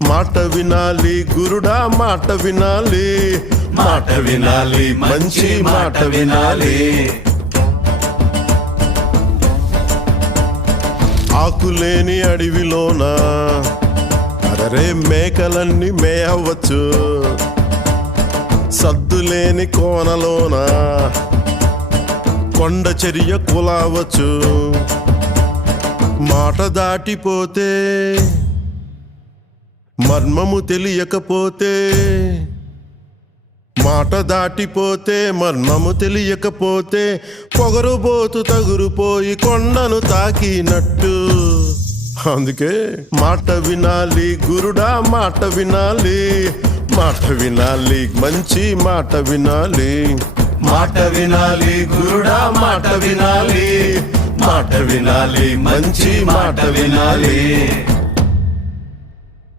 మాట వినాలి గురుడా మాట వినాలి, మాట వినాలి మంచి మాట వినాలి. ఆకులేని అడవిలోన అరే మేకలన్నీ మేయవచ్చు, సద్దులేని కోనలోన కొండ చర్య కులావచ్చు. మాట దాటిపోతే మర్మము తెలియకపోతే, మాట దాటిపోతే మర్మము తెలియకపోతే పొగరుబోతు తగురుపోయి కొండను తాకినట్టు. అందుకే మాట వినాలి గురుడా మాట వినాలి, మాట వినాలి మంచి మాట వినాలి. మాట వినాలి గురుడా మాట వినాలి, మాట వినాలి మంచి మాట వినాలి.